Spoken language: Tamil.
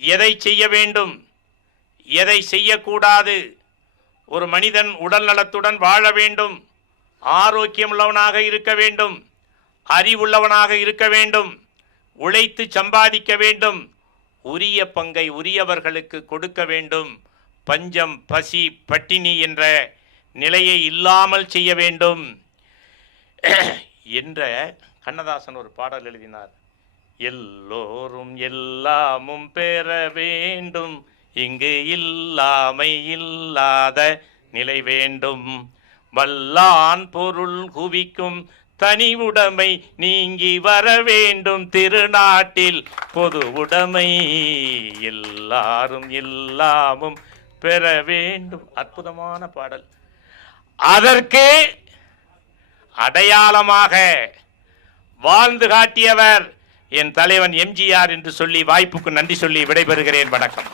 எதை செய்ய வேண்டும், எதை செய்யக்கூடாது, ஒரு மனிதன் உடல் நலத்துடன் வாழ வேண்டும், ஆரோக்கியமுள்ளவனாக இருக்க வேண்டும், அறிவுள்ளவனாக இருக்க வேண்டும், உழைத்து சம்பாதிக்க வேண்டும், உரிய பங்கை உரியவர்களுக்கு கொடுக்க வேண்டும், பஞ்சம் பசி பட்டினி என்ற நிலையை இல்லாமல் செய்ய வேண்டும் என்ற கண்ணதாசன் ஒரு பாடல் எழுதினார். எல்லோரும் எல்லாமும் பெற வேண்டும், இங்கு இல்லாமை இல்லாத நிலை வேண்டும், வல்லான் பொருள் குவிக்கும் தனி உடைமை நீங்கி வர வேண்டும், திருநாட்டில் பொது உடைமை, எல்லாரும் எல்லாமும் பெற வேண்டும். அற்புதமான பாடல். அதற்கு அடையாளமாக வாழ்ந்து காட்டியவர் என் தலைவன் எம்ஜிஆர் என்று சொல்லி வாய்ப்புக்கு நன்றி சொல்லி விடைபெறுகிறேன். வணக்கம்.